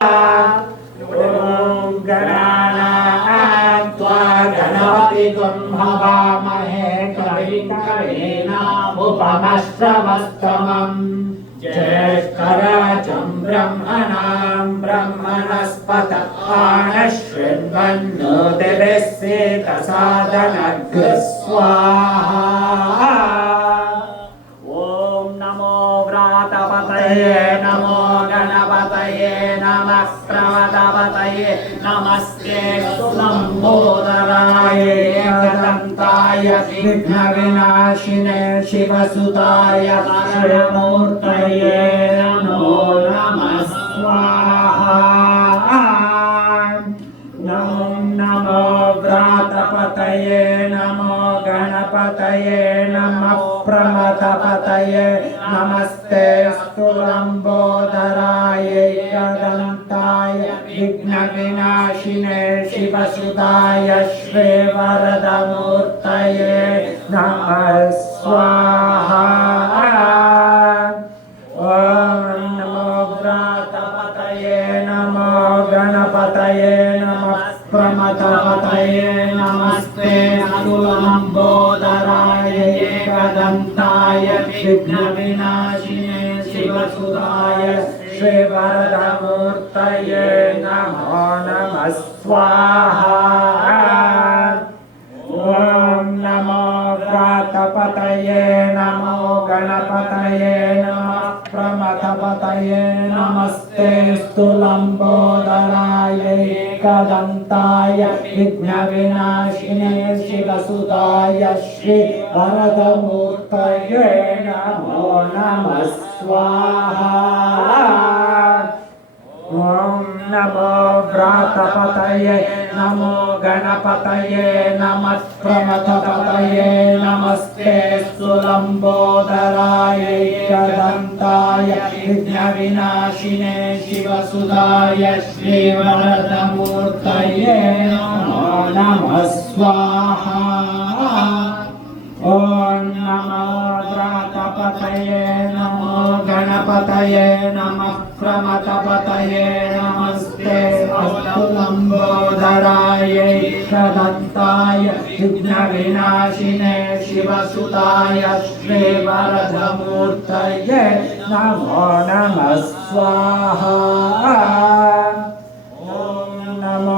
ॐ गणानां त्वा गणपतिगुं हवामहे कविं कवीनामुपमश्रवस्तमम् ज्येष्ठराजं ब्रह्मणां ब्रह्मणस्पत आणश्वन्वन्नो स्वाहा नमो गणपतये नमः प्रमदपतये नमस्ते सुलम्बोदराय एकदन्ताय विघ्नविनाशिने शिवसुताय परमूर्तये नमो नमः। स्वाहा नमो नमो व्रातपतये नमो गणपतये नमः प्रमथपतये नमस्ते स्तुलम्बोदराय एकदन्ताय विघ्नविनाशिने शिवसुताय श्रीवरदमूर्तये नमः स्वाहा ॐ नमो व्रातपतये नमो गणपतये नमः प्रमथपतये नमस्ते सुलम्बोदराय एकदन्ताय विघ्नविनाशिने शिवसुराय श्रीवरदमूर्तये नमो नमः स्वाहा। ॐ नमो व्रातपतये नमो गणपतये नमः प्रमथपतये नमस्ते स्तुलम्बोदराय एकदन्ताय विघ्नविनाशिने शिवसुताय श्रीवरदमूर्तये नमो नमः स्वाहा ॐ नमो व्रातपतये नमो गणपतये नमः प्रमथपतये नमस्ते सुलम्बोदराय एकदन्ताय विघ्नविनाशिने शिवसुधाय श्रीवरदमूर्तये नमो नमः स्वाहा ॐ नमो व्रातपतये नमो गणपतये नमः प्रमथपतये नमस्ते अस्तुलम्बोदराय एकदन्ताय विघ्नविनाशिने शिवसुताय श्रीवरदमूर्तये नमो नमः स्वाहा